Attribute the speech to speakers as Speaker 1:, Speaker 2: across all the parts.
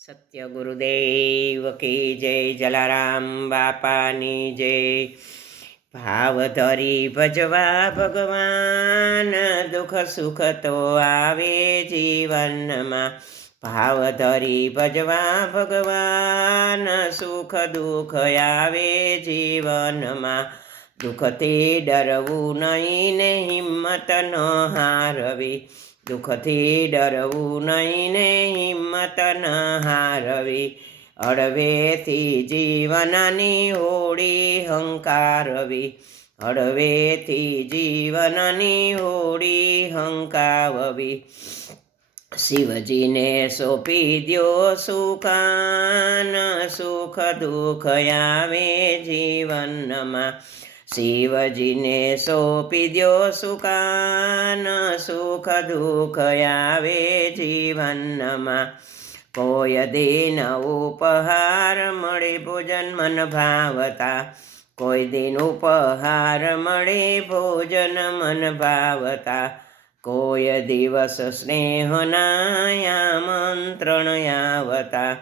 Speaker 1: સત્ય ગુરુદેવ કી જય જલારામ બાપાની જય ભાવ ધરી ભજવા ભગવાન દુઃખ સુખ તો આવે જીવનમાં ભાવ ધરી ભજવા ભગવાન સુખ દુઃખ આવે જીવનમાં દુઃખથી ડરવું નહીં ને હિંમત ન હારવી દુઃખથી ડરવું નહીં ને હિંમત ન હારવી. અળવેથી જીવનની હોળી હંકારવી. હળવેથી જીવનની હોળી હંકાવવી. શિવજીને સોંપી દ્યો સુખાન, સુખ દુઃખ આવે જીવનમાં. શિવજીને સોંપી દ્યો સુકાન, સુખ દુઃખ આવે જીવનમાં. કોઈ દિન ઉપહાર મળે ભોજન, મન ભાવતા. કોઈ દિન ઉપહાર મળે ભોજન, મન ભાવતા. કોઈ દિવસ સ્નેહના આમંત્રણ આવતા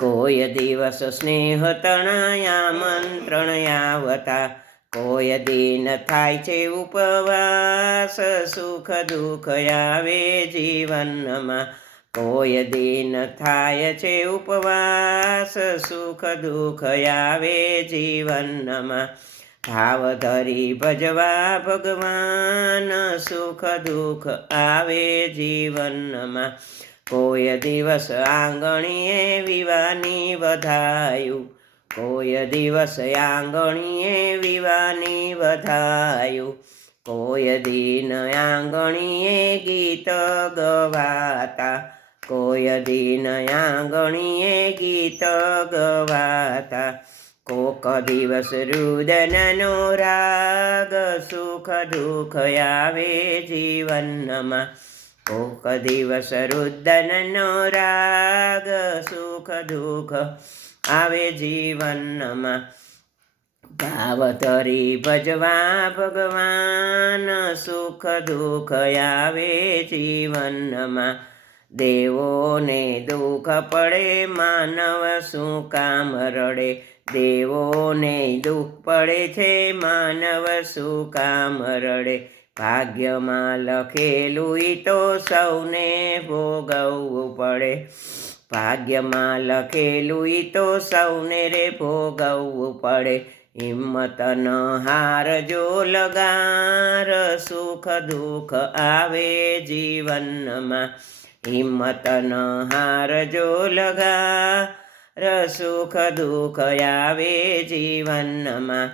Speaker 1: કોઈ દિવસ સ્નેહ તણાયા, મંત્રણ આવતા. કોઈ દિન થાય છે ઉપવાસ, સુખ દુઃખ આવે જીવનમાં. કોઈ દિન થાય છે ઉપવાસ, સુખ દુઃખ આવે જીવનમાં. ભાવ ધરી ભજવા ભગવાન, સુખ દુઃખ આવે જીવનમાં. કોઈ દિવસ આંગણીએ વિવાની વધાયું. કોઈ દિવસ આંગણીએ વિવાની વધાયું. કોઈ દિન આંગણીએ ગીત ગવાતા. કોઈ દિન આંગણીએ ગીત ગવાતા. કોક દિવસ રુદનનો રાગ સુખ દુઃખ આવે જીવનમાં. કોક દિવસ રુદનનો રાગ સુખ દુઃખ આવે જીવનમાં. ભાવ ધરી ભજવા ભગવાન સુખ દુઃખ આવે જીવનમાં. દેવોને દુઃખ પડે, માનવ શું કામ રડે? દેવોને દુઃખ પડે છે, માનવ શું કામ રડે? ભાગ્યમાં લખેલું તો સૌને ભોગવવું પડે. ભાગ્યમાં લખેલું તો સૌને રે ભોગવવું પડે. હિંમત ન હારજો લગાર, સુખ દુઃખ આવે જીવનમાં. હિંમત ન હારજો લગાર, સુખ દુઃખ આવે જીવનમાં.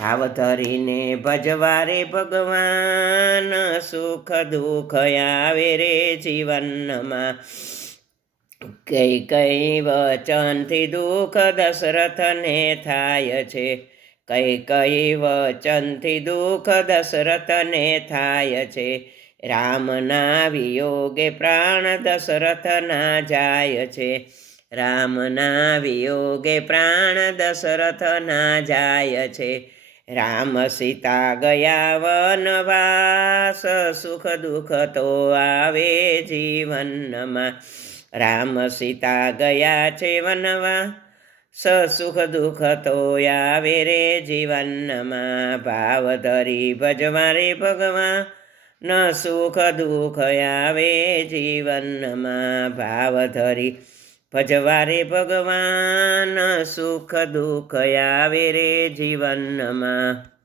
Speaker 1: ભાવ ધરીને ભજવારે ભગવાન, સુખ દુઃખ આવે રે જીવનમાં. કઈ કઈ વચનથી દુઃખ દશરથને થાય છે? કઈ કઈ વચનથી દુઃખ દશરથને થાય છે? રામના વિયોગે પ્રાણ દશરથના જાય છે. રામના વિયોગે પ્રાણ દશરથના જાય છે. રામ સીતા ગયા વનવાસ, સુખ દુઃખ તો આવે જીવનમાં. રામ સીતા ગયા છે વનવા સ સુખ દુઃખ તો આવે રે જીવનમાં. ભાવ ધરી ભજવા રે ભગવાન ન સુખ દુઃખ આવે જીવનમાં. ભાવ ધરી ભજવા રે ભગવાન સુખ દુઃખ આવે રે જીવનમાં.